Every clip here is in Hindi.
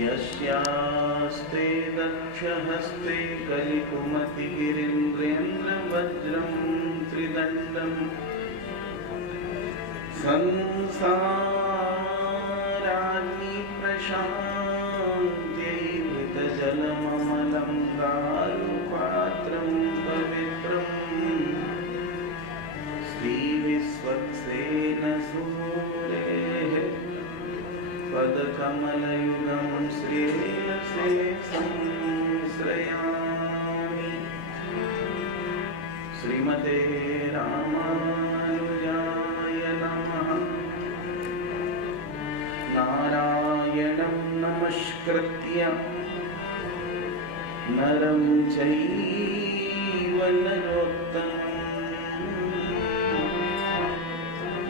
यस्यास्ते दक्षहस्ते कलिकुमति गिरीन्द्रेन्द्र वज्रं त्रिदण्डं संसाराग्नि प्रशान्त्यै मृतजलममलं दारुपात्रं पवित्रं श्रीविश्वक्सेन सूरेः पदकमलयुगं श्रीनिलसे संश्रयामि। श्रीमते रामानुजाय नमः। नारायणं नमस्कृत्य नरं चैव नरोत्तमं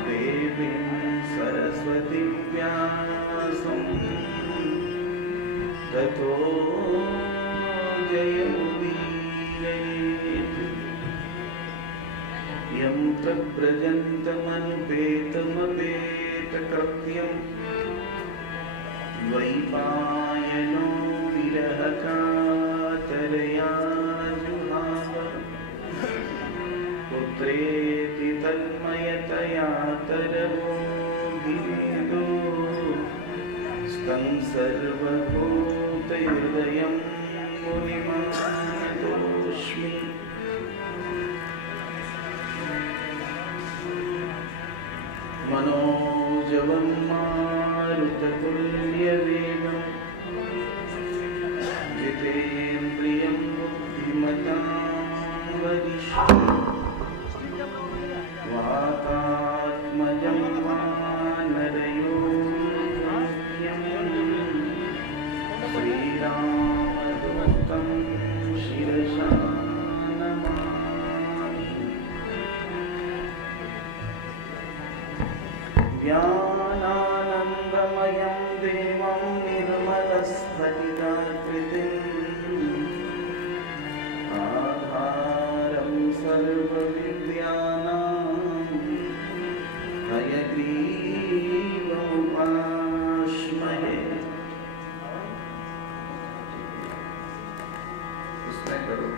देवीं सरस्वतीं व्यासं ततो जयमुदीरयेत्। यं तद्व्रजन्तमनुपेतमपेतकृत्यं द्वैपायनो विरहकातरया जुहाव पुत्रेति तन्मयतया तरवोऽभिनेदो स्तं सर्वभूतहृदयं मुनिमानतोऽस्मि। मनोजवं मारुततुल्यवेगं जितेन्द्रियं बुद्धिमतां वरिष्ठं वातात्मजं वानरयोग्यं श्रीरामदूतं शिरसा नमामि। ज्ञानानन्दमयं देवं निर्मलस्फटिकाकृतिम् आधारं सर्वविद्यानां हयग्रीवमुपास्महे। उसमें करो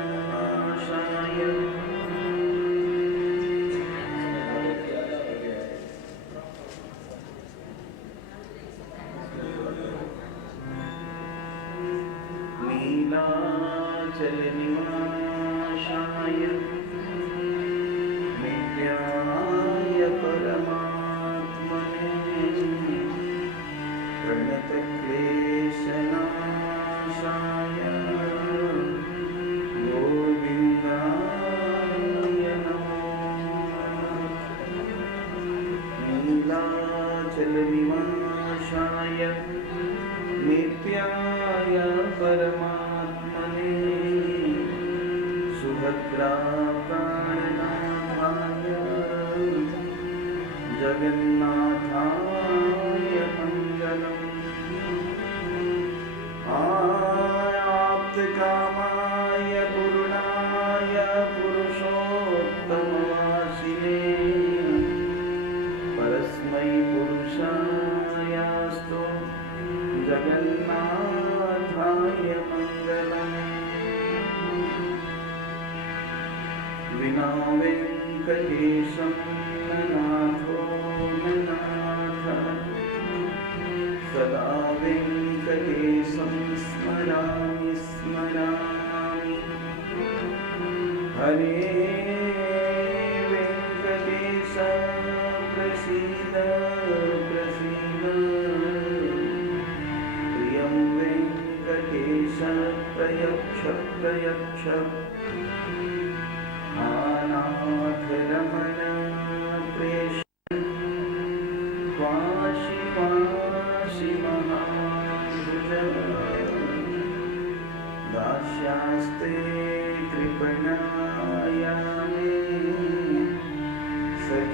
नीलाचलनिवासाय नीलाचलनिवासाय नित्याय परमात्मने प्रणतक्लेशनाशाय गोविन्दाय नमो। नीलाचलनिवासाय नित्याय परमात्मने सुभद्राकारणनाथाय जगन्नाथाय मङ्गलम्। आप्तकामाय पूर्णाय पुरुषोत्तमवासिने परस्मै पुरुषायास्तु जगन्नाथाय मङ्गलम्। विना वेङ्कटेशं ननाथो ननाथ सदा वेङ्कटेशं स्मरामि स्मरामि। हरे वेङ्कटेश प्रसीद प्रसीद। प्रियं वेङ्कटेश प्रयच्छ प्रयच्छ। अनाथ रमण प्रेष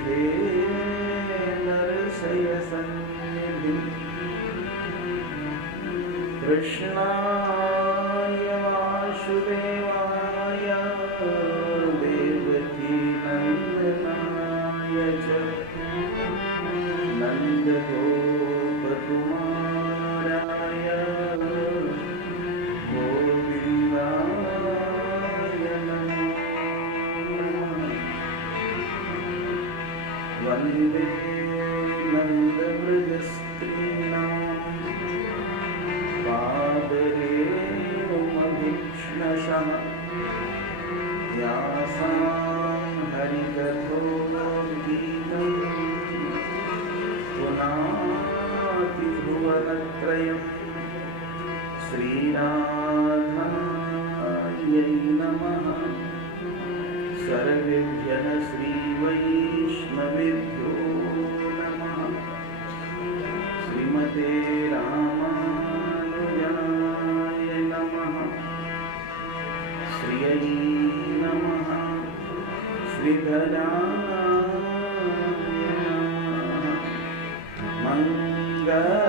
हे नरसय सन्निधि कृष्णाय वासुदेवाय देवकी नन्दनाय च नन्दगोपकुमाराय गोविन्दाय नमो वन्दे नन्दमृगस्त्रीणां पादरेणुमभीक्ष्णशः यासां हरिकथोगीतं पुनाति भुवनत्रयं श्रीराधायै नमः सर्वेभ्यः श्रीवैष्णवेभ्यो नमः श्रीमते रामानुजाय नमः श्रियै नमः श्रीधराय नमः मङ्गलभवन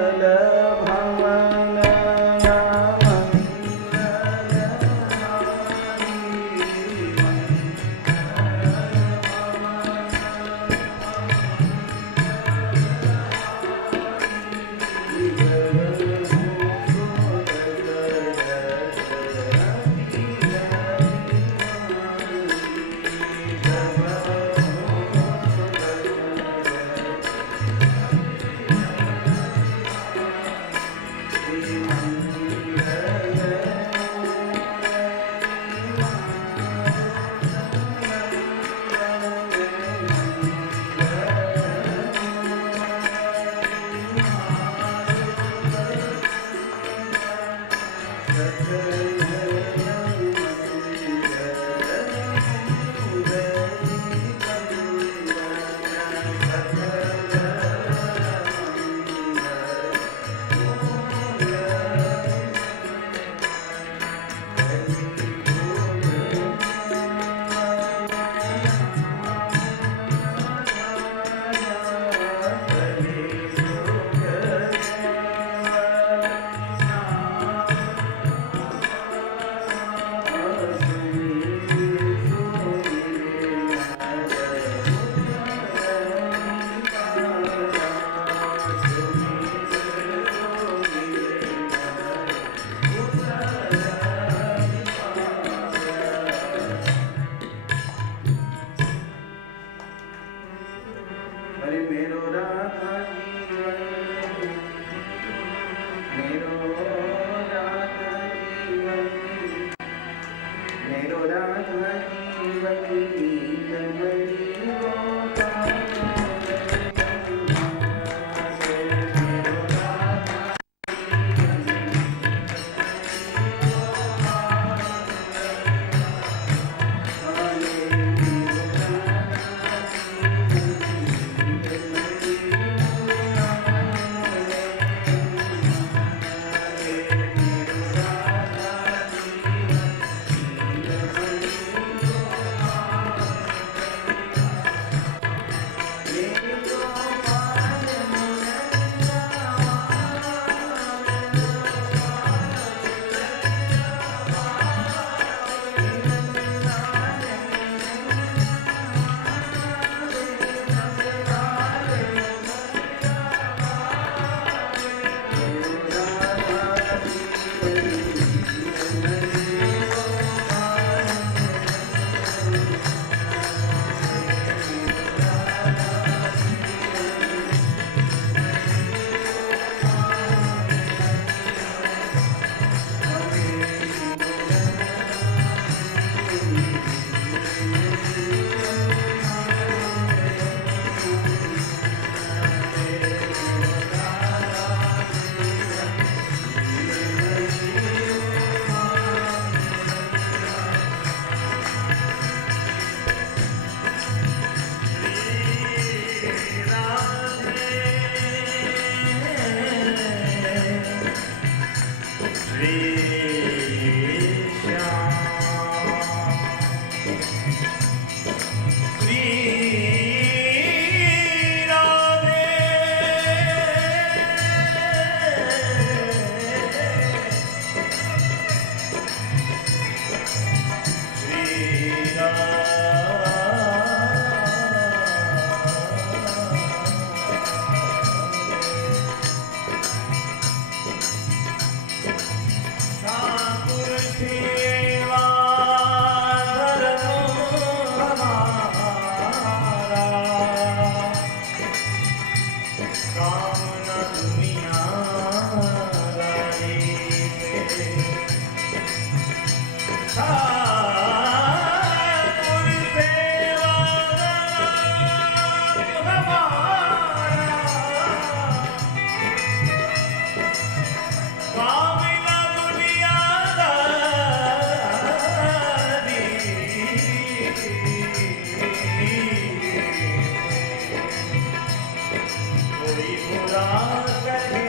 बुरा कहे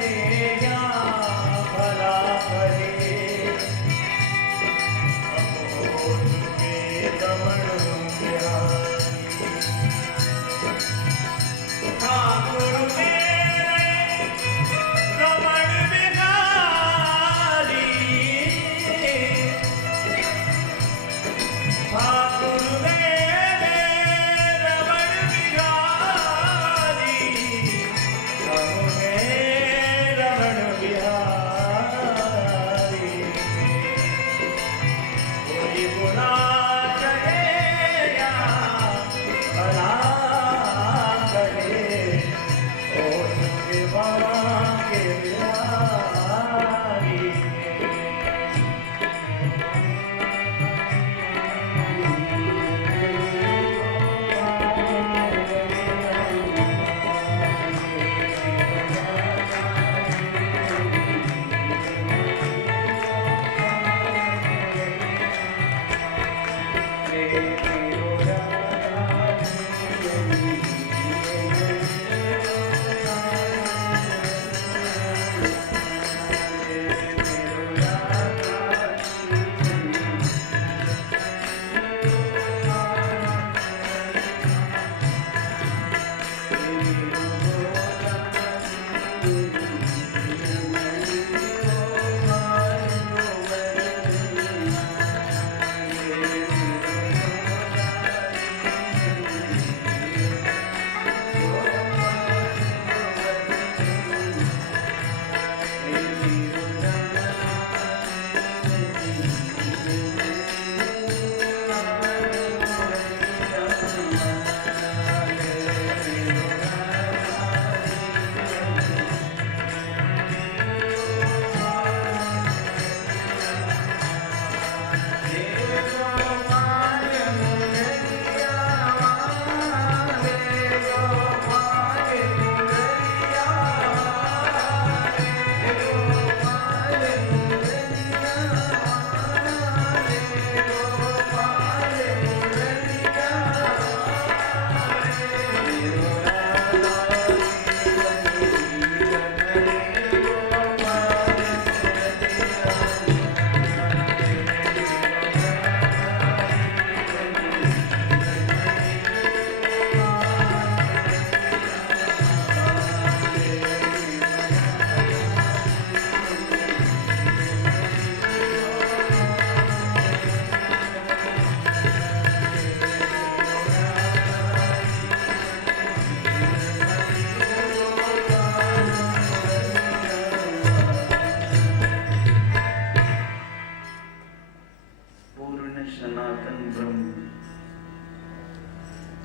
या भला कहे, हो चुके रमण बिहारी। ठाकुर मेरे रमण बिहारी, ठाकुर मेरे रमण बिहारी, रमण बिहारी। कोई बुरा कहे या भला कहे, ओ चुके बांके बिहारी।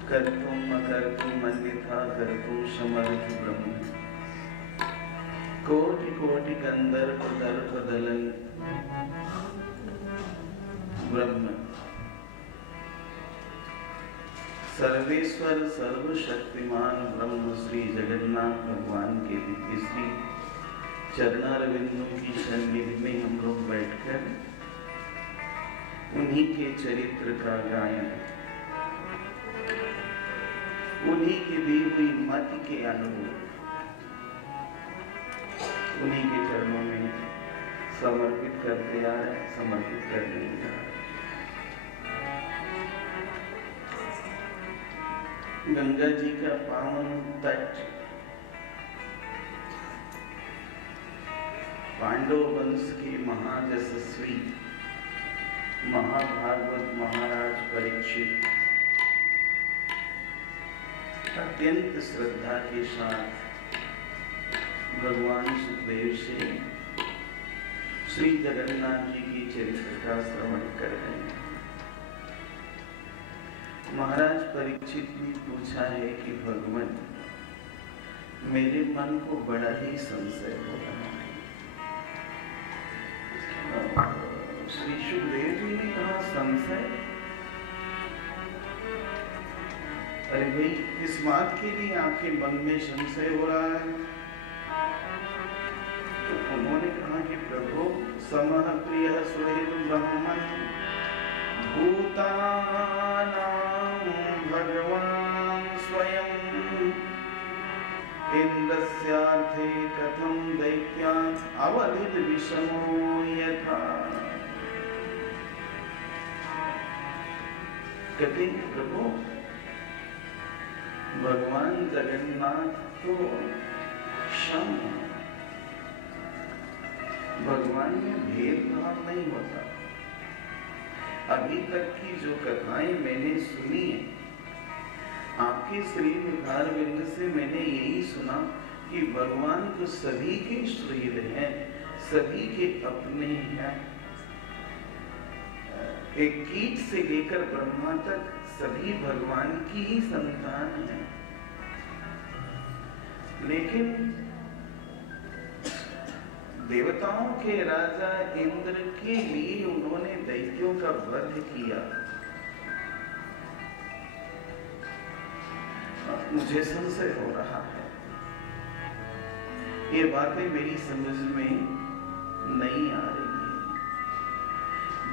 कर्तुम अकर्तुम अन्यथा कर्तुम समर्थ ब्रह्म। कोटि कोटि गंधर्व दर्प दलन ब्रह्म। सर्वेश्वर सर्वशक्तिमान ब्रह्म श्री जगन्नाथ भगवान के दिव्य श्री चरणारविंदों की सन्निधि में हम लोग बैठकर उन्हीं के चरित्र का गायन, उन्हीं की दी हुई मति के अनुरूप उन्हीं के चरणों में समर्पित करते आ रहे, समर्पित करने जा रहे। गंगा जी का पावन तट, पांडव वंश के महायशस्वी महाभागवत महाराज परीक्षित अत्यंत श्रद्धा के साथ भगवान सुखदेव से श्री जगन्नाथ जी की चरित्र का श्रवण कर रहे हैं। महाराज परीक्षित ने पूछा है कि भगवान, मेरे मन को बड़ा ही संशय हो रहा है। श्री सुखदेव जी ने कहा, संशय? अरे भाई, किस बात के लिए आपके मन में संशय हो रहा है? तो उन्होंने कहा कि प्रभु, समः प्रियः सुरेन्द्र ब्रह्मन् भूतानां भगवान स्वयं इंद्रस्यार्थे कथं दैत्यान् अवलिद विषमो यथा। कहते हैं प्रभु भगवान जगन्नाथ तो क्षम है, भगवान में भेदभाव नहीं होता। अभी तक की जो कथाएं मैंने सुनी है आपके श्री मुखारविंद से, मैंने यही सुना कि भगवान तो सभी के शरीर हैं, सभी के अपने हैं। एक कीट से लेकर ब्रह्मा तक सभी भगवान की ही संतान हैं। लेकिन देवताओं के राजा इंद्र के लिए उन्होंने दैत्यों का वध किया। मुझे संशय हो रहा है, ये बातें मेरी समझ में नहीं आ रही है।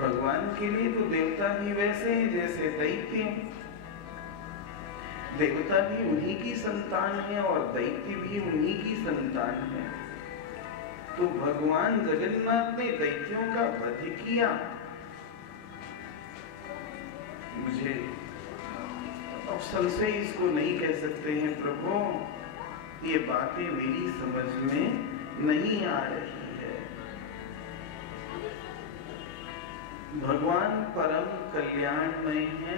भगवान के लिए तो देवता भी वैसे हैं जैसे दैत्य। देवता भी उन्हीं की संतान है और दैत्य भी उन्हीं की संतान है। तो भगवान जगन्नाथ ने दैत्यों का वध किया। मुझे अब संशय इसको नहीं कह सकते हैं प्रभु, ये बातें मेरी समझ में नहीं आ रही है। भगवान परम कल्याणमय है,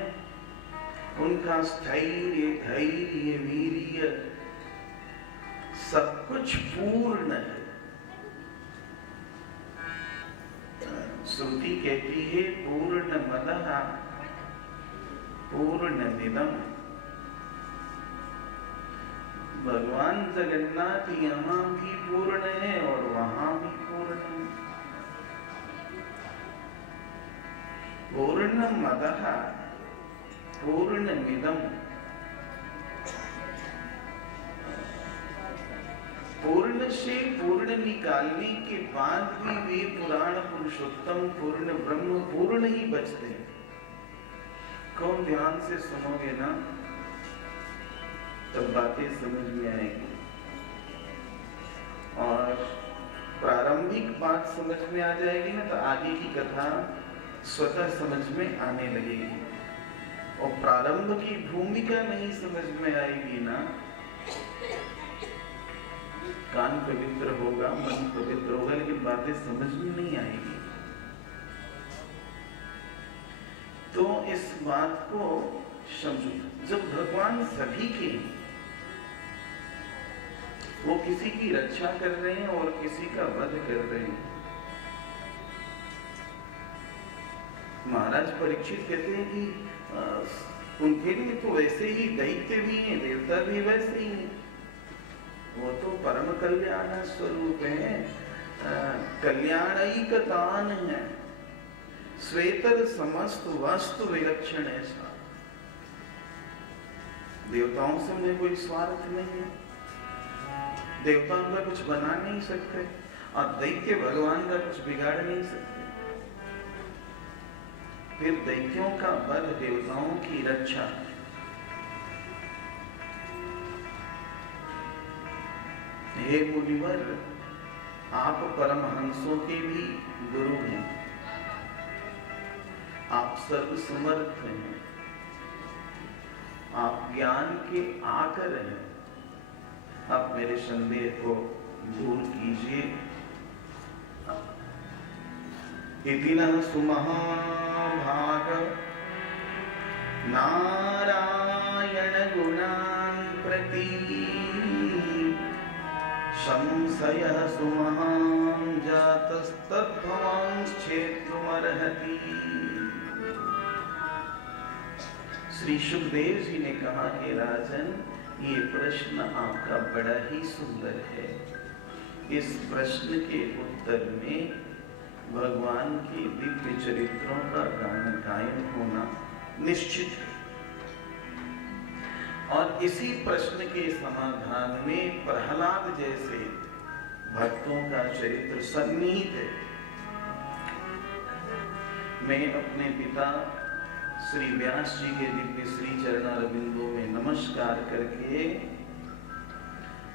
उनका स्थैर्य धैर्य वीर्य सब कुछ पूर्ण है। श्रुति कहती है पूर्णमदः पूर्णमिदम्। भगवान जगन्नाथ यहाँ भी पूर्ण है और वहां भी पूर्ण है। पूर्णमदः पूर्णमिदम्। पूर्ण से पूर्ण निकालने के बाद भी वे पुराण पुरुषोत्तम पूर्ण ब्रह्म पूर्ण ही बचते हैं। कौन ध्यान से सुनोगे ना तब बातें समझ में आएगी, और प्रारंभिक बात समझ में आ जाएगी ना तो आगे की कथा स्वतः समझ में आने लगेगी। और प्रारंभ की भूमिका नहीं समझ में आएगी ना, कान पवित्र होगा, मन पवित्र होगा, लेकिन बातें समझ में नहीं आएगी। तो इस बात को समझो, जब भगवान सभी के, वो किसी की रक्षा कर रहे हैं और किसी का वध कर रहे हैं। महाराज परीक्षित कहते हैं कि उनके लिए तो वैसे ही दैत्य भी हैं, देवता भी वैसे ही हैं। वो तो परम कल्याण स्वरूप है, कल्याणैकतान है, श्वेतर समस्त वस्तु विलक्षण ऐसा। देवताओं से मुझे कोई स्वार्थ नहीं है, देवताओं का कुछ बना नहीं सकते और दैत्य भगवान का कुछ बिगाड़ नहीं सकते। फिर दैत्यों का वध, देवताओं की रक्षा। हे मुनिवर, आप परमहंसों के भी गुरु हैं, आप सर्वसमर्थ हैं, आप ज्ञान के आकर हैं। आप मेरे संदेह को दूर कीजिए। इति न सुमहाभाग नारायण गुणान् प्रति संशयः सुमहान् जातस्तद्भवांश्छेत्तुमर्हति। श्री सुखदेव जी ने कहा कि राजन, ये प्रश्न आपका बड़ा ही सुंदर है। इस प्रश्न के उत्तर में भगवान के दिव्य चरित्रों का गायन होना निश्चित है, और इसी प्रश्न के समाधान में प्रहलाद जैसे भक्तों का चरित्र सन्निहित है। मैं अपने पिता श्री व्यास जी के दिव्य श्री चरणारविंदों में नमस्कार करके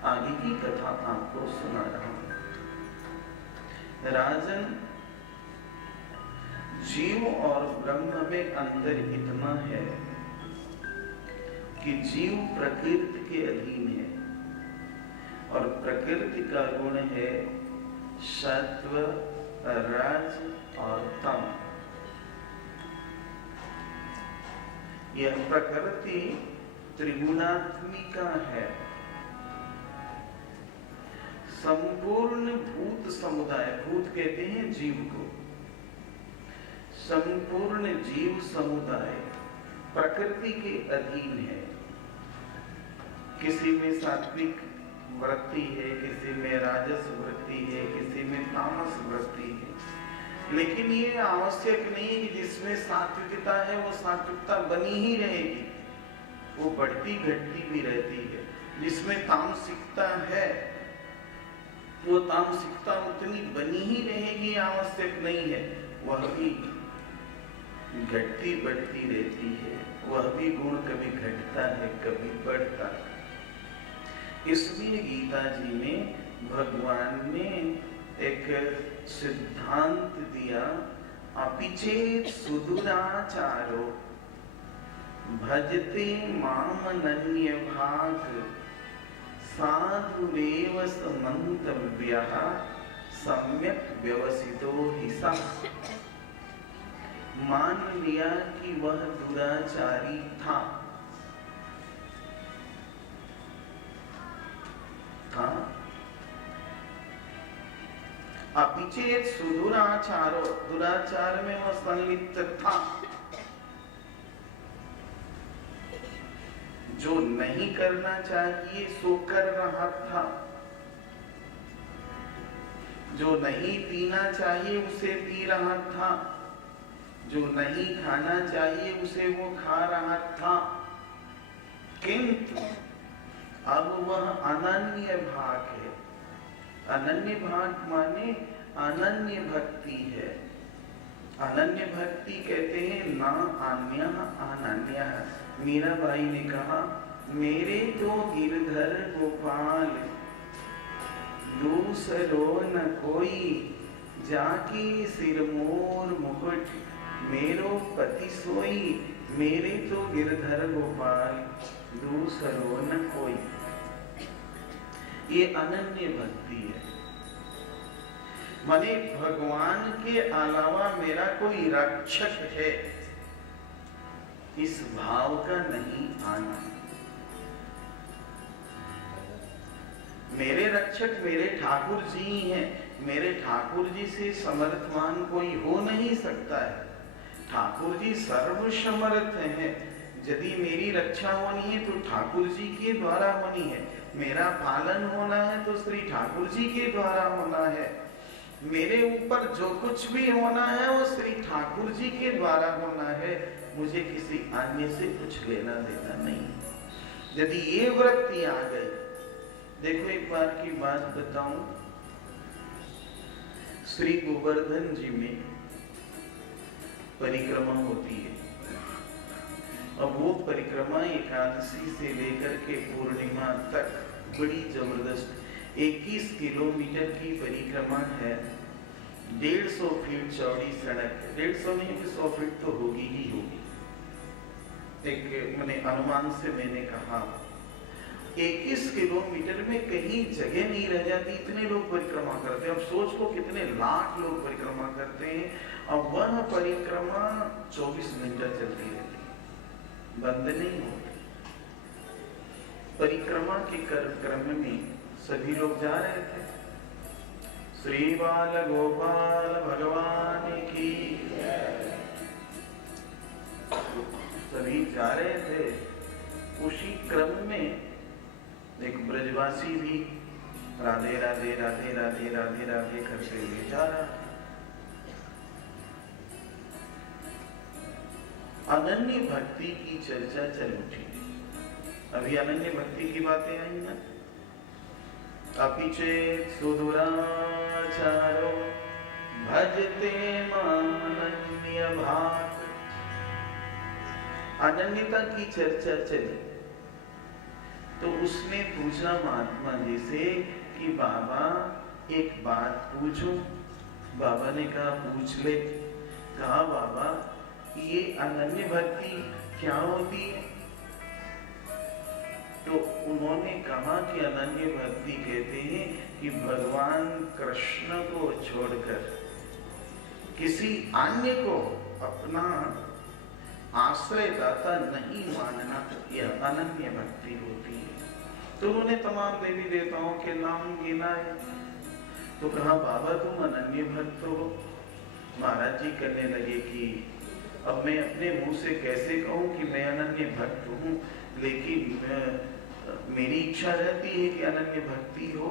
आगे की कथा आपको सुना रहा हूं। राजन, जीव और ब्रह्म में अंतर इतना है कि जीव प्रकृति के अधीन है और प्रकृति का गुण है सत्व, रज और तम। यह प्रकृति त्रिगुणात्मिका है। संपूर्ण भूत समुदाय, भूत कहते हैं जीव को, संपूर्ण जीव समुदाय प्रकृति के अधीन है। किसी में सात्विक वृत्ति है, किसी में राजस वृत्ति है, किसी में तामस वृत्ति है। लेकिन ये आवश्यक नहीं है कि जिसमें सात्विकता है वो सात्विकता बनी ही रहेगी, वो बढ़ती घटती भी रहती है। जिसमें तामसिकता है वो तामसिकता उतनी बनी ही रहेगी, आवश्यक नहीं है, वह भी घटती बढ़ती रहती है। वह भी गुण कभी घटता है कभी बढ़ता है। इसलिए गीता जी में भगवान ने एक सिद्धांत दिया, अपिचेत सुदुराचारो भजते माम अनन्य भाग साधुरेव समन्तव्यः सम्यक व्यवसितो हि सः। मान लिया कि वह दुराचारी था, अपिचेत सुदुराचारो, दुराचार में वह संलिप्त था। जो नहीं करना चाहिए सो कर रहा था, जो नहीं पीना चाहिए उसे पी रहा था, जो नहीं खाना चाहिए उसे वो खा रहा था। किंतु अब वह अनन्य भाग है। अनन्य भाग माने अनन्य भक्ति है। अनन्य भक्ति कहते हैं ना अन्य अनन्य। मीराबाई ने कहा, मेरे तो गिरधर गोपाल दूसरो न कोई, जाकी सिरमोर मुकुट मेरो पति सोई। मेरे तो गिरधर गोपाल दूसरो न कोई। ये अनन्य भक्ति है। माने भगवान के अलावा मेरा कोई रक्षक है, इस भाव का नहीं आना। मेरे रक्षक मेरे ठाकुर जी हैं। मेरे ठाकुर जी से समर्थवान कोई हो नहीं सकता है। ठाकुर जी सर्वसमर्थ हैं। यदि मेरी रक्षा होनी है तो ठाकुर जी के द्वारा होनी है। मेरा पालन होना है तो श्री ठाकुर जी के द्वारा होना है। मेरे ऊपर जो कुछ भी होना है वो श्री ठाकुर जी के द्वारा होना है। मुझे किसी अन्य से कुछ लेना देना नहीं। यदि ये वृत्ति आ गई, देखो एक बार की बात बताऊं, श्री गोवर्धन जी में परिक्रमा होती है। अब वो परिक्रमा एकादशी से लेकर के पूर्णिमा तक बड़ी जबरदस्त 21 किलोमीटर की परिक्रमा है। 150 फीट चौड़ी सड़क, 150 नहीं 100 फीट तो होगी ही होगी। एक मैंने अनुमान से मैंने कहा 21 किलोमीटर में कहीं जगह नहीं रह जाती, इतने लोग परिक्रमा करते हैं। अब सोच लो कितने लाख लोग परिक्रमा करते हैं। अब वह परिक्रमा 24 घंटा चलती रहती है, बंद नहीं होती। परिक्रमा के क्रम में सभी लोग जा रहे थे। श्री बाल गोपाल भगवान की, सभी जा रहे थे। उसी क्रम में एक ब्रजवासी भी राधे राधे राधे राधे राधे राधे करते हुए जा रहा। अनन्य भक्ति की चर्चा चल उठी। अभी अनन्य भक्ति की बातें आई ना। अपिचेत सुदुराचारो भजते मानन्य भाग। अनन्यता की चर्चा चली। तो उसने पूछा महात्मा जी से कि बाबा एक बात पूछूं। बाबा ने कहा पूछ ले। कहा बाबा ये अनन्य भक्ति क्या होती है? तो उन्होंने कहा कि अनन्य भक्ति कहते हैं कि भगवान कृष्ण को छोड़कर किसी अन्य को अपना आश्रयदाता नहीं मानना, यह अनन्य भक्ति होती है। तो उन्होंने तमाम देवी देवताओं के नाम गिनाए। तो कहा बाबा तुम अनन्य भक्त हो। महाराज जी कहने लगे कि अब मैं अपने मुंह से कैसे कहूं कि मैं अनन्य भक्त हूं, लेकिन मेरी इच्छा रहती है कि अनन्य भक्ति हो।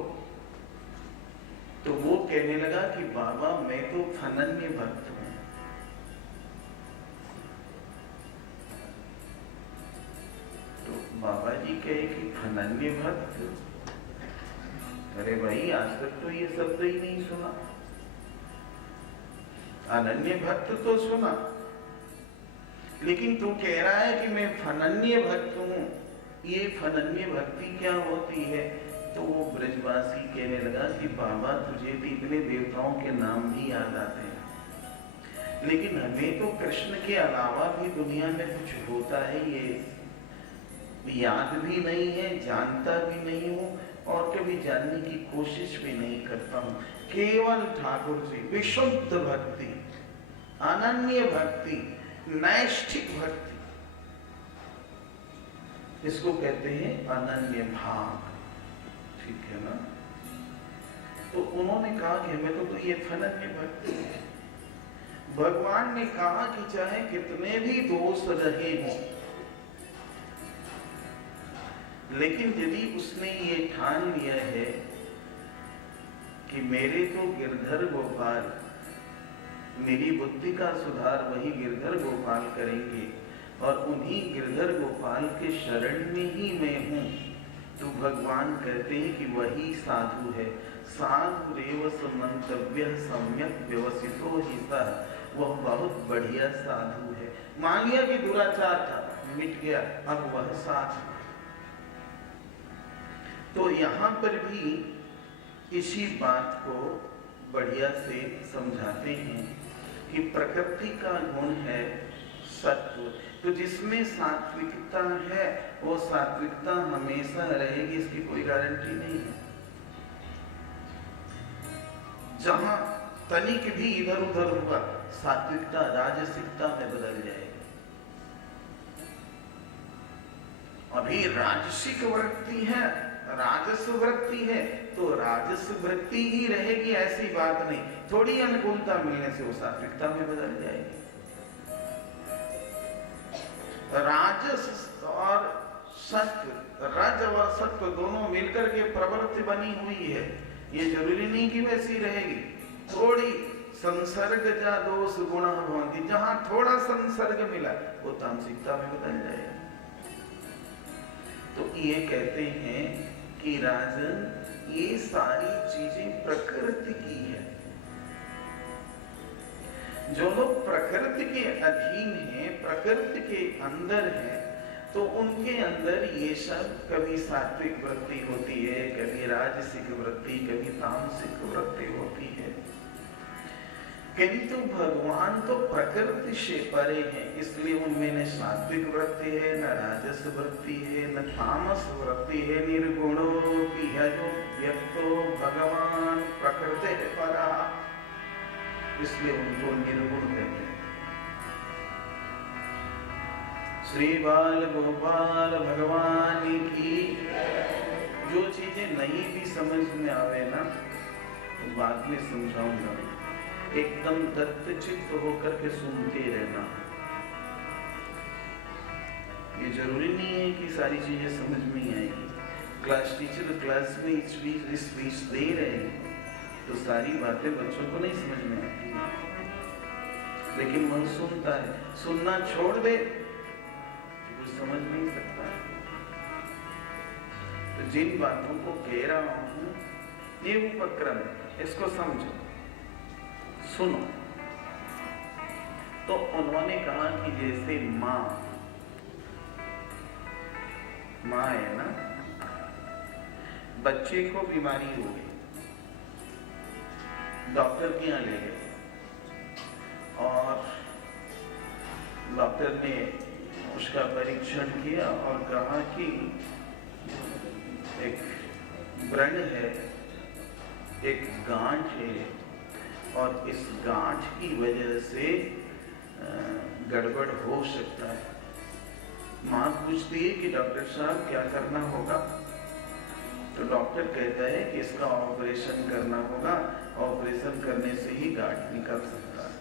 तो वो कहने लगा कि बाबा मैं तो अनन्य भक्त हूं। तो बाबा जी कहे कि अनन्य भक्त, अरे भाई आज तक तो ये शब्द ही नहीं सुना। अनन्य भक्त तो सुना, लेकिन तू कह रहा है कि मैं अनन्य भक्त हूं, ये अनन्य भक्ति क्या होती है? तो वो ब्रजवासी कहने लगा कि बाबा तुझे तो इतने देवताओं के नाम भी याद आते हैं, लेकिन हमें तो कृष्ण के अलावा भी दुनिया में कुछ होता है ये याद भी नहीं है, जानता भी नहीं हूं और कभी जानने की कोशिश भी नहीं करता हूं। केवल ठाकुर जी, विशुद्ध भक्ति, अनन्य भक्ति, नैष्ठिक भक्ति, इसको कहते हैं अनन्य भाव। ठीक है ना? तो उन्होंने कहा कि हमें तो ये अनन्य भक्ति है। भगवान ने कहा कि चाहे कितने भी दोष रहे हों, लेकिन यदि उसने ये ठान लिया है कि मेरे तो गिरधर गोपाल, मेरी बुद्धि का सुधार वही गिरधर गोपाल करेंगे और उन्हीं गिरधर गोपाल के शरण में ही मैं हूं, तो भगवान कहते हैं कि वही साधु है। साधु रेव समंतव्य सम्यक व्यवसितो ही सह, वह बहुत बढ़िया साधु है। मान लिया कि दुराचार था, मिट गया, अब वह साधु। तो यहाँ पर भी इसी बात को बढ़िया से समझाते हैं कि प्रकृति का गुण है सत्व, तो जिसमें सात्विकता है वो सात्विकता हमेशा रहेगी, इसकी कोई गारंटी नहीं है। जहां तनिक भी इधर उधर हुआ, सात्विकता राजसिकता में बदल जाएगी। अभी राजसिक वृत्ति है, राजस वृत्ति है, तो राजस वृत्ति ही रहेगी, ऐसी बात नहीं। थोड़ी अनुकूलता मिलने से वो सात्विकता में बदल जाएगी। राजस और सत्व, रज और सत्व दोनों मिलकर के प्रवृत्ति बनी हुई है, ये जरूरी नहीं कि वैसी रहेगी। थोड़ी संसर्ग जा दोष गुणा भवन्ति, जहां थोड़ा संसर्ग मिला वो तामसिकता में बदल जाएगा। तो ये कहते हैं कि राजन ये सारी चीजें प्रकृति की है। जो लोग प्रकृति के अधीन हैं, प्रकृति के अंदर हैं, तो उनके अंदर ये सब कभी सात्विक वृत्ति होती है, कभी राजसिक वृत्ति, कभी तामसिक वृत्ति होती है। किंतु भगवान तो प्रकृति से परे हैं, इसलिए उनमें न सात्विक वृत्ति है, न राजस वृत्ति है, न तामस वृत्ति है। निर्गुणो जो व्यक्तो भगवान प्रकृति है परा, इसलिए उनको निर्गुण कहते हैं। श्री बाल गोपाल भगवान की। जो चीजें नहीं भी समझ में आवे ना, तो बाद में समझाऊंगा। एकदम दत्तचित्त होकर के सुनते रहना। ये जरूरी नहीं है कि सारी चीजें समझ में ही आएगी। क्लास टीचर क्लास में स्पीच दे रहे हैं तो सारी बातें बच्चों को नहीं समझ में आती, लेकिन मन सुनता है। सुनना छोड़ दे तो कुछ समझ नहीं सकता है। तो जिन बातों को कह रहा हूं ये उपक्रम है, इसको समझो, सुनो। तो उन्होंने कहा कि जैसे माँ है ना, बच्चे को बीमारी हो गई, डॉक्टर के यहाँ ले गए और डॉक्टर ने उसका परीक्षण किया और कहा कि एक व्रण है, एक गांठ है और इस गांठ की वजह से गड़बड़ हो सकता है। माँ पूछती है कि डॉक्टर साहब क्या करना होगा? तो डॉक्टर कहता है कि इसका ऑपरेशन करना होगा, ऑपरेशन करने से ही गांठ निकल सकता है।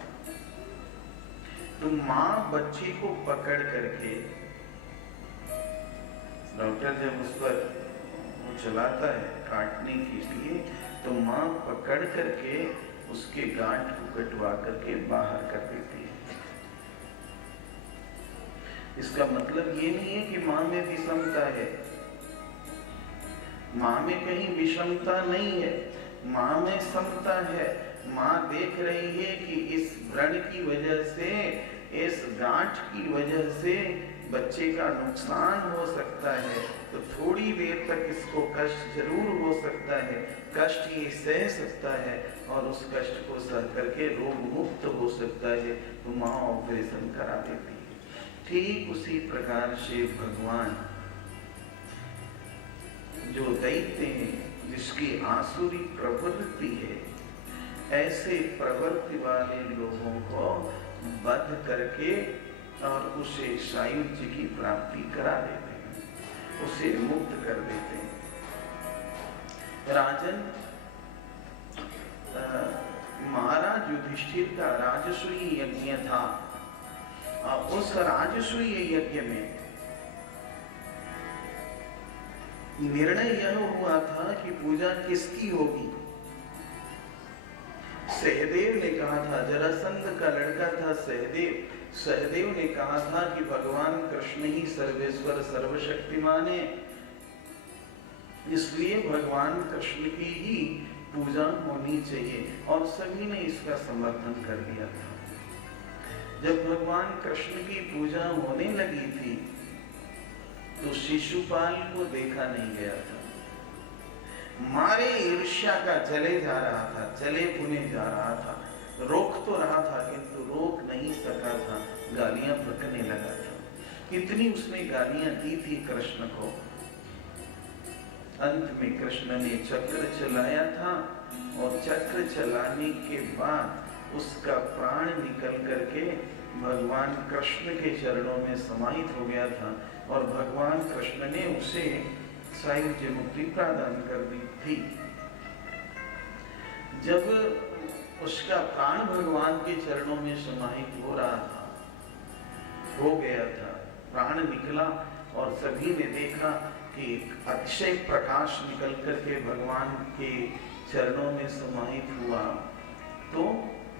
तो माँ बच्चे को पकड़ करके, डॉक्टर जब उस पर वो चलाता है काटने के लिए, तो माँ पकड़ करके उसके गांठ को कटवा करके बाहर कर देती है। इसका मतलब ये नहीं है कि माँ में विषमता है, माँ में कहीं विषमता नहीं है, माँ में समता है। माँ देख रही है कि इस व्रण की वजह से, इस गांठ की वजह से बच्चे का नुकसान हो सकता है, तो थोड़ी देर तक इसको कष्ट जरूर हो सकता है, कष्ट ये सह सकता है और उस कष्ट को सह करके रोग मुक्त हो सकता है, तो माँ ऑपरेशन करा देती है। ठीक उसी प्रकार से भगवान जो दैत्य हैं, जिसकी आसुरी प्रवृत्ति है, ऐसे प्रवृत्ति वाले लोगों को वध करके और उसे सायुज्य की प्राप्ति करा देते हैं, उसे मुक्त कर देते हैं। राजन, महाराज युधिष्ठिर का राजसूय यज्ञ था। उस राजसूय यज्ञ में निर्णय यह हुआ था कि पूजा किसकी होगी। सहदेव ने कहा था, जरासंध का लड़का था सहदेव, सहदेव ने कहा था कि भगवान कृष्ण ही सर्वेश्वर सर्वशक्तिमान है, इसलिए भगवान कृष्ण की ही पूजा होनी चाहिए, और सभी ने इसका समर्थन कर दिया था। जब भगवान कृष्ण की पूजा होने लगी थी तो शिशुपाल को देखा नहीं गया था, मारे ईर्ष्या का जले जा रहा था, जले भुने जा रहा था, रोक तो रहा था किंतु रोक नहीं सका था, गालियां बकने लगा था। इतनी उसने गालियां दी थी कृष्ण को। अंत में कृष्ण ने चक्र चलाया था और चक्र चलाने के बाद उसका प्राण निकल करके भगवान कृष्ण के चरणों में समाहित हो गया था और भगवान कृष्ण ने उसे सायुज्य मुक्ति प्रदान कर दी थी। जब उसका प्राण भगवान के चरणों में समाहित हो रहा था, हो गया था, प्राण निकला और सभी ने देखा कि अतिशय प्रकाश निकल करके भगवान के चरणों में समाहित हुआ, तो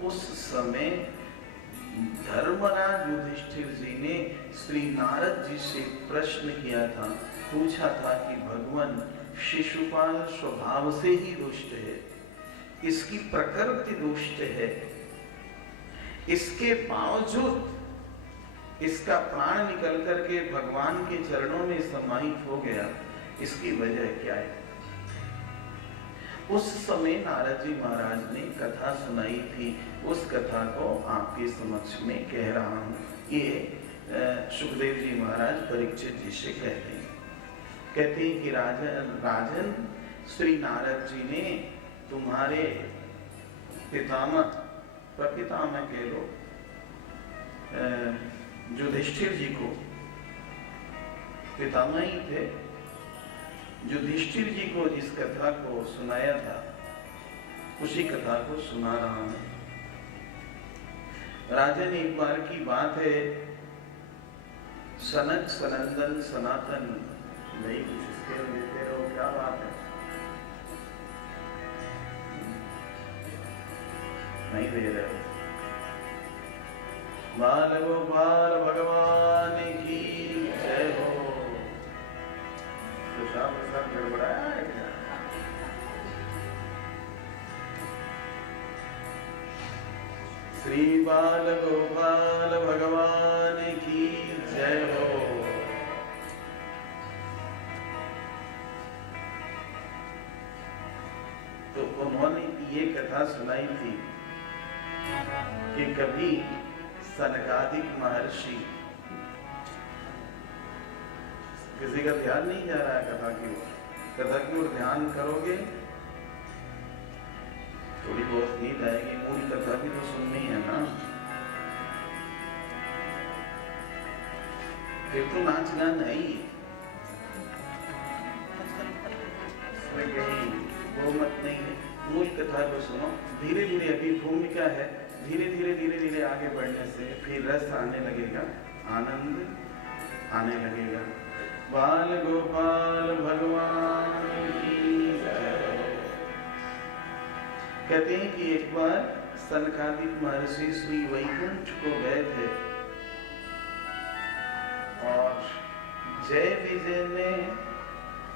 उस समय धर्मराज युधिष्ठिर जी ने श्री नारद जी से प्रश्न किया था, पूछा था कि भगवान शिशुपाल स्वभाव से ही दुष्ट है, इसकी प्रकृति दुष्ट है, इसके बावजूद इसका प्राण निकल करके भगवान के चरणों में समाहित हो गया, इसकी वजह क्या है? उस समय नारद जी महाराज ने कथा सुनाई थी, उस कथा को आपके समक्ष में कह रहा हूँ। ये सुखदेव जी महाराज परीक्षित जी से कहते हैं कि राजन श्री नारद जी ने तुम्हारे पितामह, प्रपितामह कह लो, युधिष्ठिर जी को, पितामह ही थे, युधिष्ठिर जी को जिस कथा को सुनाया था उसी कथा को सुना रहा हूं। राजन, एक बार की बात है, सनक सनंदन सनातन, नहीं कुछ इसके देते रहो, क्या बात है, नहीं दे रहे हो। बाल गोपाल भगवान की जय हो। तो सब गड़बड़ाया है क्या? श्री बाल गोपाल भगवान की जय हो। तो उन्होंने ये कथा सुनाई थी कि कभी सनकादिक महर्षि, किसी का ध्यान नहीं जा रहा है कथा की ओर, कथा की ओर ध्यान करोगे थोड़ी बहुत नींद आएगी, मूल कथा भी तो सुननी है ना, फिर तो नाच गान है ही, वो मत नहीं है, मूल कथा को सुनो। धीरे धीरे अभी भूमिका है, धीरे धीरे आगे बढ़ने से फिर रस आने लगेगा, आनंद आने लगेगा। बाल गोपाल भगवान की जय। कहते हैं कि एक बार सनकादिक महर्षि श्री वैकुंठ को गए थे और जय विजय ने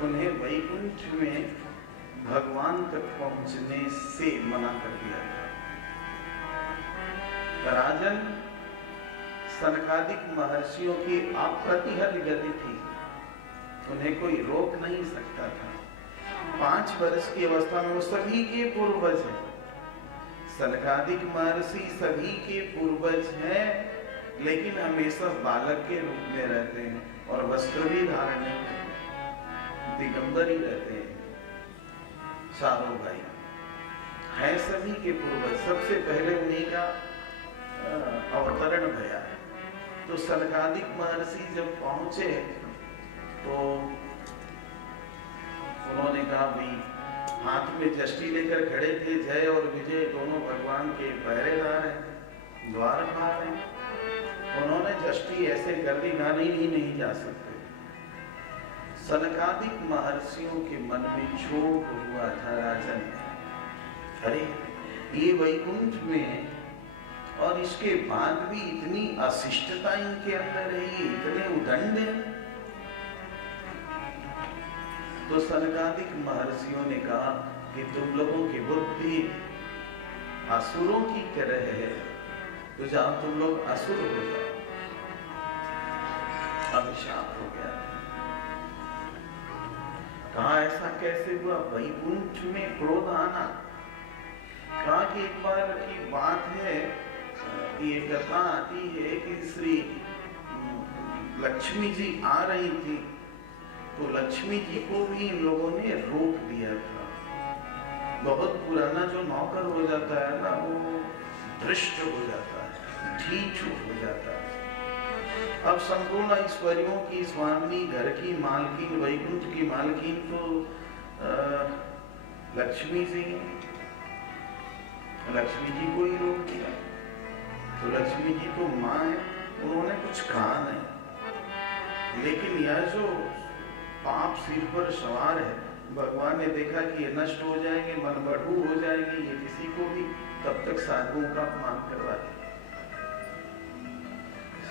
उन्हें वैकुंठ में भगवान तक पहुंचने से मना कर दिया था। राजन, सनकादिक महर्षियों की अप्रतिहत गति थी, उन्हें कोई रोक नहीं सकता था। 5 वर्ष की अवस्था में वो सभी के पूर्वज हैं। सनकादिक महर्षि सभी के पूर्वज हैं, लेकिन हमेशा बालक के रूप में रहते हैं और वस्त्र भी धारण नहीं करते, दिगंबर ही रहते हैं। चारों भाई है सभी के पूर्वज, सबसे पहले उन्हीं का अवतरण भया है। तो सनकादिक महर्षि जब पहुंचे तो उन्होंने कहा, भाई हाथ में जष्टी लेकर खड़े थे, जय और विजय दोनों भगवान के पहरेदार हैं, द्वारपाल हैं। उन्होंने जष्टी ऐसे कर दी, नहीं जा सकते। सनकादिक महर्षियों के मन में क्षोभ हुआ था, राजन, अरे ये वैकुंठ में और इसके बाद भी इतनी अशिष्टता इनके अंदर है, ये इतने उदंड हैं। तो सनकादिक महर्षियों ने कहा कि तुम लोगों की बुद्धि असुरों की तरह है, तो जाओ तुम लोग असुर हो जाओ। अभिशाप हो गया। कहा ऐसा कैसे हुआ? वैकुंठ में क्रोध आना। कहा कि एक बार की बात है, ये कथा आती है कि श्री लक्ष्मी जी आ रही थी, तो लक्ष्मी जी को भी इन लोगों ने रोक दिया था। बहुत पुराना जो नौकर हो जाता है ना, वो दृष्ट हो जाता है, ढीठ हो जाता है। अब संपूर्ण ऐश्वर्यों की स्वामी, घर की मालकिन, वैकुंठ की मालकिन तो लक्ष्मी जी, लक्ष्मी जी को ही रोक दिया। तो लक्ष्मी जी तो माँ है, उन्होंने कुछ कहा नहीं, लेकिन यह जो पाप सिर पर सवार है, भगवान ने देखा कि ये नष्ट हो जाएंगे, मन बढ़ू हो जाएंगे, ये किसी को भी तब तक साधुओं का अपमान करवा दिया।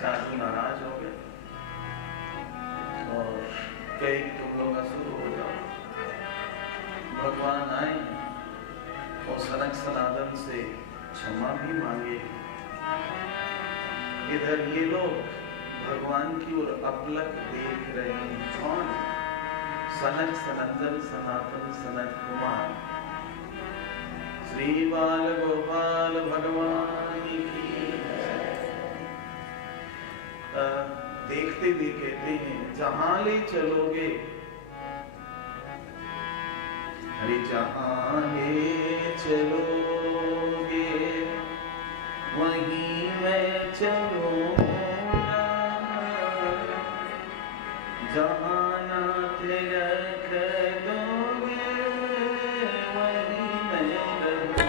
साधु नाराज हो गए और कहे कि तुम लोग असुर हो जाओ। भगवान आए और सनक सनातन से क्षमा भी मांगे। इधर ये लोग भगवान की ओर अपलक देख रहे हैं। कौन? सनक सनंदन सनातन सनक कुमार श्री बाल गोपाल भगवान की। देखते भी कहते हैं, जहां ले चलोगे, अरे जहां ले चलोगे वहीं मैं चलूंगा, जहां नाथ रख दोगे वहीं मैं रहूंगा।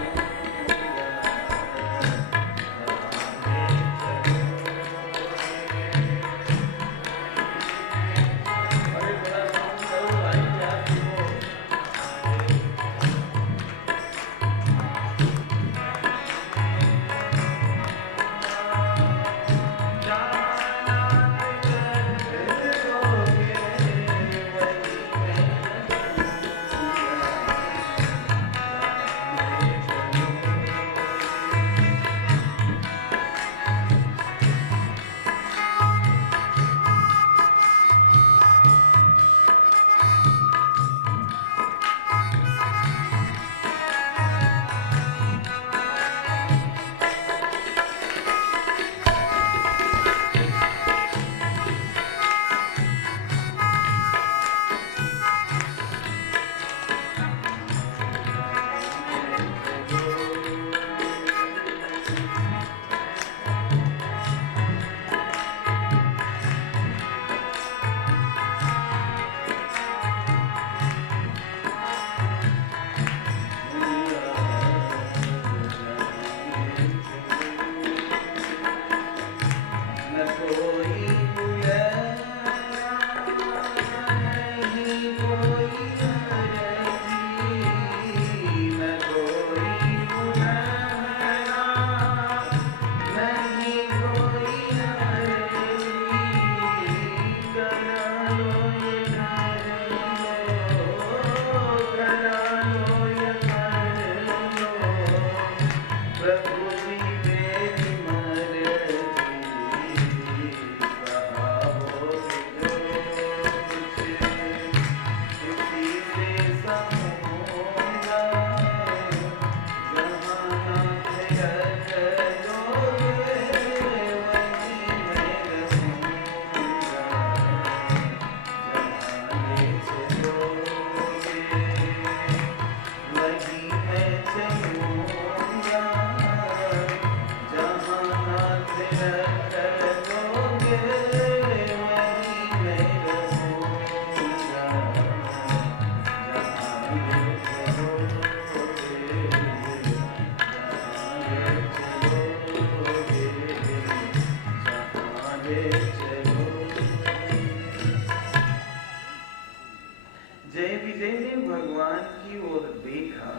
जय विजय ने भगवान की ओर देखा,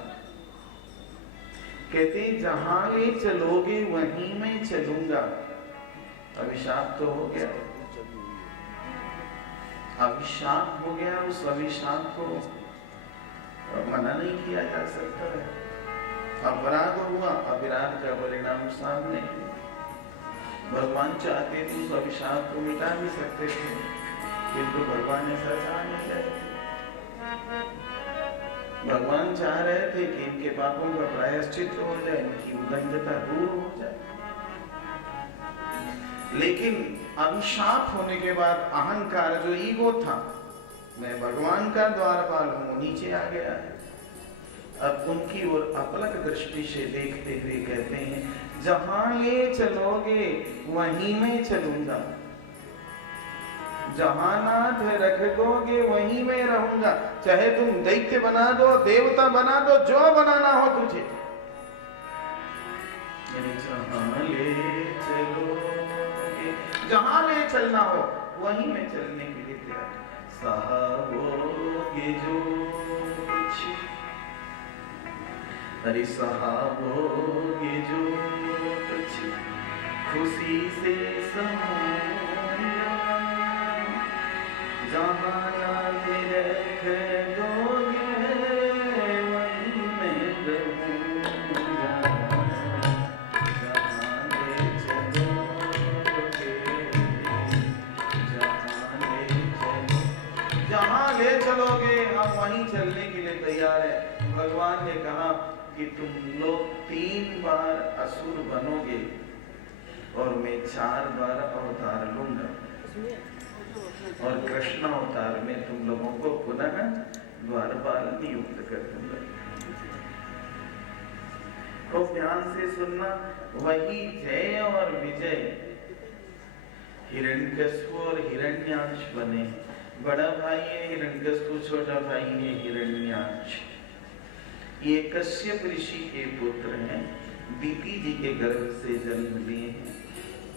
कहते जहां ले चलोगे वहीं मैं चलूंगा। अभिशाप तो हो गया, अभिशाप हो गया, उस अभिशाप को मना नहीं किया जा सकता है। अपराध हुआ, अपराध का परिणाम सामने। भगवान चाहते तो उस अभिशाप को मिटा भी सकते थे, किंतु भगवान ऐसा चाह नहीं रहे थे। भगवान चाह रहे थे कि इनके पापों का प्रायश्चित हो जाए, इनकी उदंडता दूर हो जाए। लेकिन अभिशाप होने के बाद अहंकार, जो ईगो था, मैं भगवान का द्वारपाल हूं, नीचे आ गया है। अब उनकी ओर अपलक दृष्टि से देखते हुए कहते हैं, जहां ले चलोगे वहीं मैं चलूंगा, जहां नाथ रख दोगे वहीं मैं रहूंगा। चाहे तुम दैत्य बना दो, देवता बना दो, जो बनाना हो तुझे। जहां ले चलोगे, जहां ले चलना हो वहीं मैं चलने के लिए तैयार। सहाबोगे जो कुछ, अरे सहाबोगे जो कुछ, खुशी से समूंगा, जहां नाथ रख दोगे वहीं मैं रहूंगा। जहां ले चलोगे, जहां ले चलोगे हम वहीं चलने के लिए तैयार है। भगवान ने कहा कि तुम लोग 3 बार असुर बनोगे और मैं 4 बार अवतार लूंगा, और कृष्ण अवतार में तुम लोगों को पुनः द्वारपाल नियुक्त कर दूंगा। तो ध्यान से सुनना, वही जय और विजय हिरण्यकश्यप और हिरण्याक्ष बने। बड़ा भाई है हिरण्यकश्यप, छोटा भाई है हिरण्याक्ष। ये कश्यप ऋषि के पुत्र हैं, दीति जी के गर्भ से जन्म लिए हैं।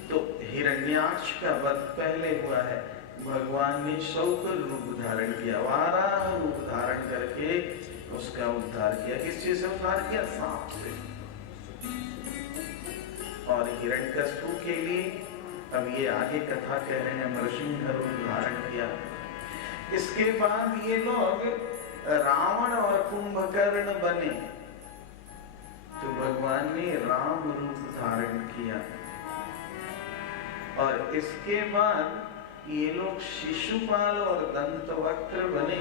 तो हिरण्याक्ष का वध पहले हुआ है। भगवान ने शौकर रूप धारण किया, वाराह रूप धारण करके उसका उद्धार किया। किस चीज से उद्धार किया? सांप से। और हिरण्यकश्यप के लिए अब ये आगे कथा कह रहे हैं, नरसिंह रूप धारण किया। इसके बाद ये लोग रावण और कुंभकर्ण बने, तो भगवान ने राम रूप धारण किया। और इसके बाद ये लोग शिशुपाल और दंतवक्त्र बने।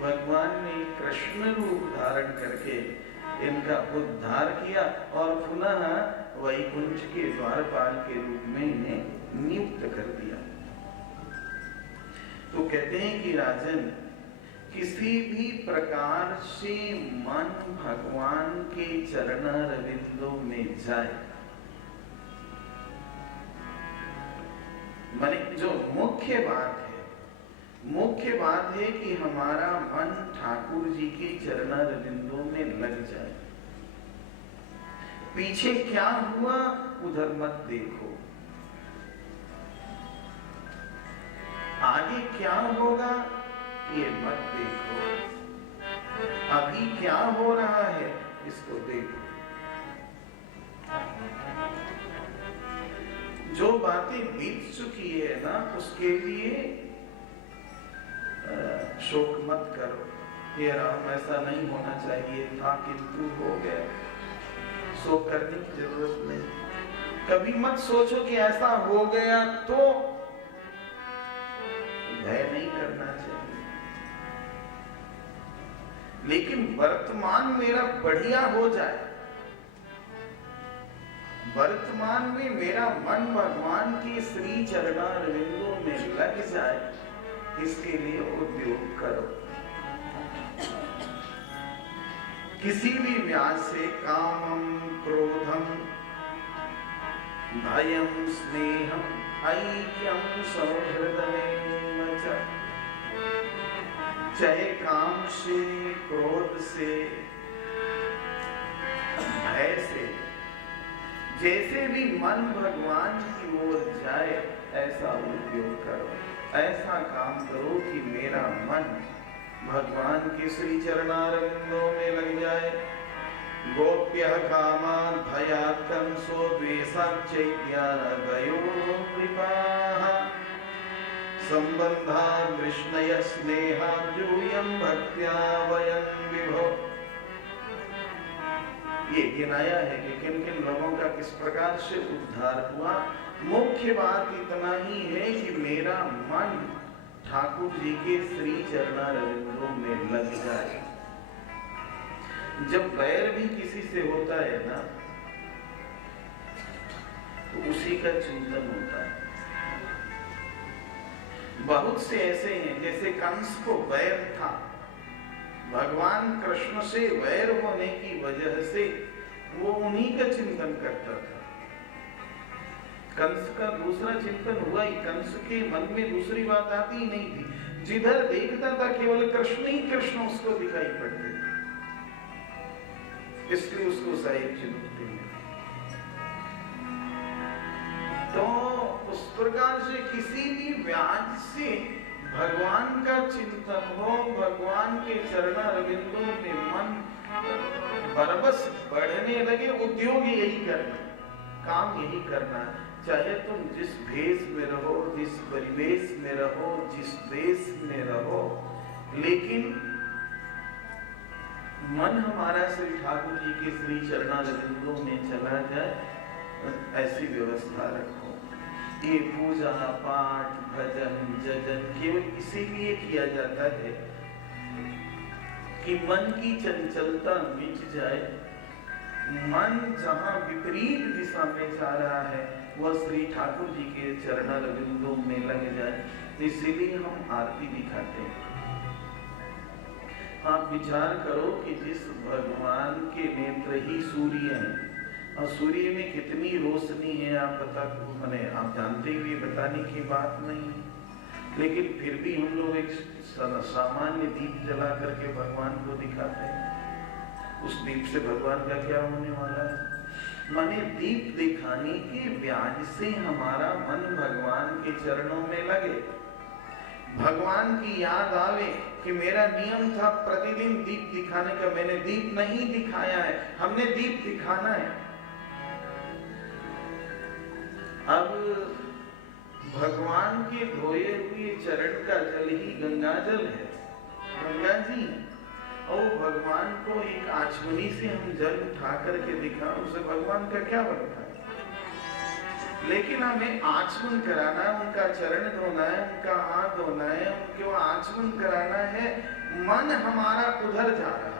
भगवान ने कृष्ण रूप धारण करके इनका उद्धार किया और पुनः वैकुंठ के द्वारपाल के रूप में इन्हें नियुक्त कर दिया। तो कहते हैं कि राजन, किसी भी प्रकार से मन भगवान के चरणारविंदों में जाए, माने जो मुख्य बात है कि हमारा मन ठाकुर जी के चरणारविंदों में लग जाए। पीछे क्या हुआ उधर मत देखो, आगे क्या होगा ये मत देखो, अभी क्या हो रहा है इसको देखो। जो बातें बीत चुकी है ना, उसके लिए शोक मत करो। हे राम, ऐसा नहीं होना चाहिए था किंतु हो गया। शोक करने की जरूरत नहीं। कभी मत सोचो कि ऐसा हो गया तो भय नहीं करना चाहिए। लेकिन वर्तमान मेरा बढ़िया हो जाए, वर्तमान में मेरा मन भगवान के श्री चरणारविंदों में लग जाए, इसके लिए उद्योग करो। किसी भी व्याज से कामम, क्रोधम, भयम, स्नेहम, ऐक्यम, सौहृदमेव च चाहे काम से, क्रोध से, भय से, जैसे भी मन भगवान की ओर जाए ऐसा उपयोग करो। ऐसा काम करो कि मेरा मन भगवान के श्री चरणारविंदों में लग जाए। गोप्यः कामात् भयात् कंसो द्वेषात् चैत्यादयो कृपाः संबंधात् कृष्णयः स्नेहात् यूयं भक्त्या वयं विभो। ये गिनाया है कि किन किन लोगों का किस प्रकार से उद्धार हुआ। मुख्य बात इतना ही है कि मेरा मन ठाकुर जी के श्री चरणारविंदों में लग जाए। जब बैर भी किसी से होता है ना, तो उसी का चिंतन होता है। बहुत से ऐसे हैं, जैसे कंस को बैर था, भगवान कृष्ण से वैर होने की वजह से वो उन्हीं का चिंतन करता था। कंस का दूसरा चिंतन हुआ ही, कंस के मन में दूसरी बात आती ही नहीं थी। जिधर देखता था केवल कृष्ण ही कृष्ण उसको दिखाई पड़ते थे, इसलिए उसको साहिब चिंतते हैं। तो उस प्रकार से किसी भी व्याज से भगवान का चिंतन हो, भगवान के चरणारविंदों में मन बरबस बढ़ने लगे। उद्योग यही करना, काम यही करना, चाहे तुम जिस भेष में रहो, जिस परिवेश में रहो, जिस देश में रहो, लेकिन मन हमारा श्री ठाकुर जी के श्री चरणारविंदों में चला जाए, ऐसी व्यवस्था रखो। ये पूजा पाठ भजन जजन केवल इसीलिए किया जाता है कि मन की चंचलता मिट जाए। मन जहां विपरीत दिशा में जा रहा है वह श्री ठाकुर जी के चरणारविंदों में लग जाए। इसीलिए हम आरती दिखाते हैं। आप विचार करो कि जिस भगवान के नेत्र ही सूर्य हैं, और सूर्य में कितनी रोशनी है आप आप जानते हुए बताने की बात नहीं, लेकिन फिर भी हम लोग एक सामान्य दीप जला करके भगवान को दिखाते हैं। उस दीप से भगवान का क्या होने वाला है? माने दीप दिखाने के ब्याज से हमारा मन भगवान के चरणों में लगे, भगवान की याद आवे कि मेरा नियम था प्रतिदिन दीप दिखाने का, मैंने दीप नहीं दिखाया है, हमने दीप दिखाना है। अब भगवान के धोए हुए चरण का जल ही गंगा जल है, गंगा जी है, और भगवान को एक आचमनी से हम जल उठा करके दिखाएं, उसे भगवान का क्या बनता है? लेकिन हमें आचमन कराना है, उनका चरण धोना है, उनका हाथ धोना है, उनको आचमन कराना है। मन हमारा उधर जा रहा है,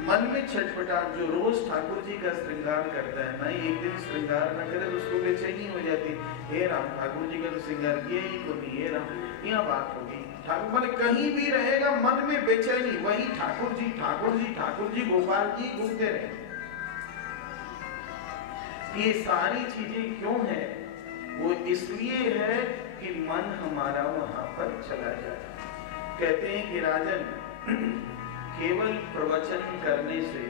मन में छटपटाहट। जो रोज ठाकुर जी का श्रृंगार करता है ना, एक दिन श्रृंगार न करे तो उसको बेचैनी हो जाती। हे राम, ठाकुर जी का तो श्रृंगार किया ही को नहीं, हे राम, यह बात होगी। ठाकुर मन कहीं भी रहेगा, मन में बेचैनी, वही ठाकुर जी ठाकुर जी ठाकुर जी गोपाल जी घूमते रहे। ये सारी चीजें क्यों है? वो इसलिए है कि मन हमारा वहां पर चला जाए। कहते हैं कि राजन, केवल प्रवचन करने से,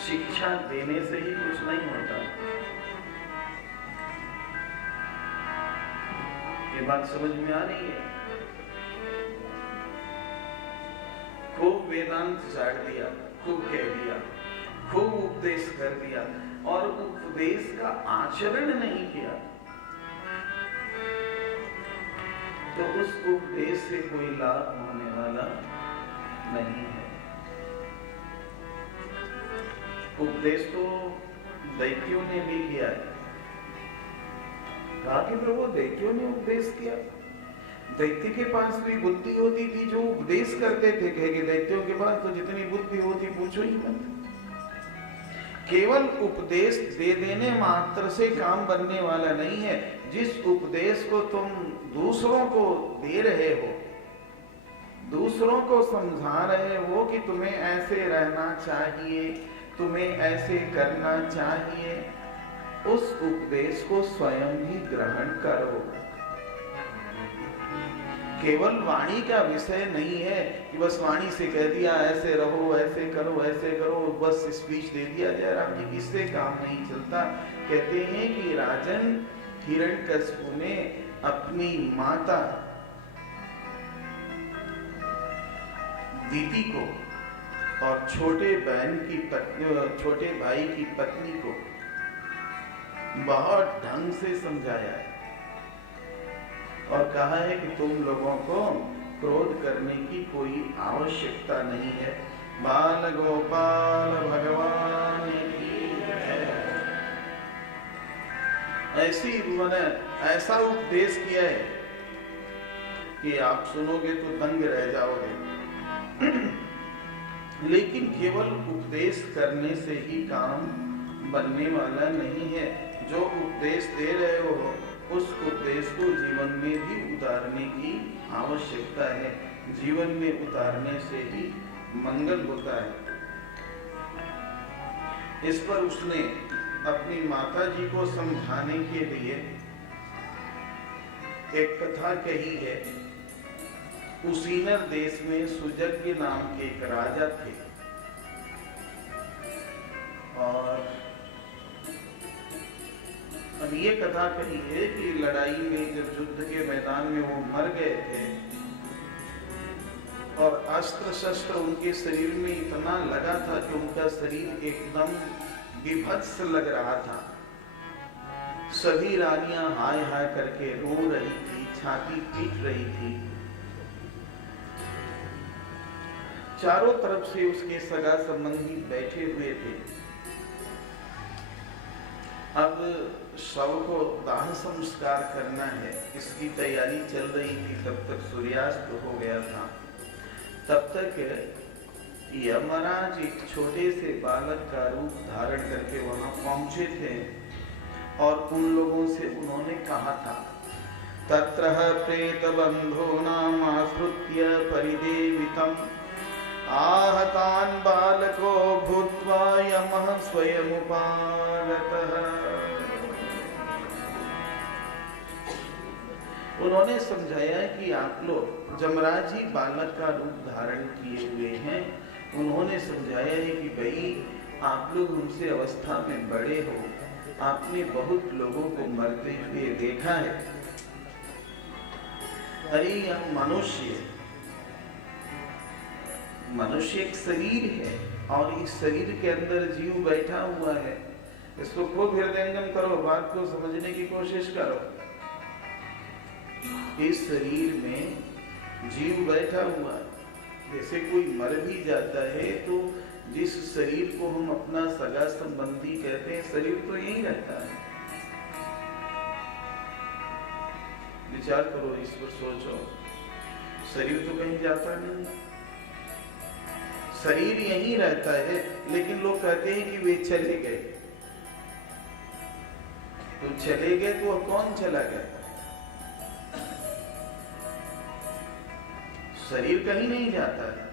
शिक्षा देने से ही कुछ नहीं होता। ये बात समझ में आ रही है? खूब वेदांत झाड़ दिया, खूब कह दिया, खूब उपदेश कर दिया, और उपदेश का आचरण नहीं किया, तो उस उपदेश से कोई लाभ होने वाला नहीं है। उपदेश तो दैत्यों ने भी किया है। कहा कि प्रभु दैत्यों ने उपदेश किया। दैत्य के पास भी बुद्धि होती थी जो उपदेश करते थे। कहेंगे दैत्यों के पास तो जितनी बुद्धि होती पूछो ही मत। केवल उपदेश दे देने मात्र से काम बनने वाला नहीं है। जिस उपदेश को तुम दूसरों को दे रहे हो, दूसरों को समझा रहे हो कि तुम्हें ऐसे रहना चाहिए, तुम्हें ऐसे करना चाहिए, उस उपदेश को स्वयं ही ग्रहण करो। केवल वाणी का विषय नहीं है कि बस वाणी से कह दिया ऐसे रहो, ऐसे करो, बस स्पीच दे दिया जाए। राम जी किससे काम नहीं चलता। कहते हैं कि राजन हिरण्यकशिपु ने अपनी माता दीदी को और छोटे भाई की पत्नी को बहुत ढंग से समझाया है और कहा है कि तुम लोगों को क्रोध करने की कोई आवश्यकता नहीं है। बाल गोपाल भगवान की जय। ऐसी उन्होंने ऐसा उपदेश किया है कि आप सुनोगे तो दंग रह जाओगे। लेकिन केवल उपदेश करने से ही काम बनने वाला नहीं है। जो उपदेश दे रहे हो उस उपदेश को जीवन में भी उतारने की आवश्यकता है। जीवन में उतारने से ही मंगल होता है। इस पर उसने अपनी माता जी को समझाने के लिए एक कथा कही है। उसीनर देश में सुजज्ञ नाम के एक राजा थे और अब ये कथा कही है कि लड़ाई में जब युद्ध के मैदान में वो मर गए थे और अस्त्र शस्त्र उनके शरीर में इतना लगा था कि उनका शरीर एकदम विभत्स लग रहा था। सभी रानियां हाय हाय करके रो रही थी, छाती पीट रही थी। चारों तरफ से उसके सगा संबंधी बैठे हुए थे। अब शव को दाह संस्कार करना है, इसकी तैयारी चल रही थी। तब तक सूर्यास्त हो गया था। तब तक यमराज एक छोटे से बालक का रूप धारण करके वहां पहुंचे थे और उन लोगों से उन्होंने कहा था, तत्र प्रेत बंधो नाम आश्रुत्य परिदेवितम आहतान बालको भूत्वा यमः स्वयमुपागतः। उन्होंने समझाया कि आप लोग जमराज ही बालक का रूप धारण किए हुए हैं। उन्होंने समझाया है कि भाई आप लोग उनसे अवस्था में बड़े हो, आपने बहुत लोगों को मरते हुए देखा है। अरे यह मनुष्य एक शरीर है और इस शरीर के अंदर जीव बैठा हुआ है। इसको खूब हृदयंगम करो, बात को समझने की कोशिश करो। इस शरीर में जीव बैठा हुआ है। जैसे कोई मर भी जाता है तो जिस शरीर को हम अपना सगा संबंधी कहते हैं, शरीर तो यही रहता है। विचार करो, इस पर सोचो। शरीर तो कहीं जाता नहीं, शरीर यहीं रहता है। लेकिन लोग कहते हैं कि वे चले गए। तो चले गए तो कौन चला गया? शरीर कहीं नहीं जाता है।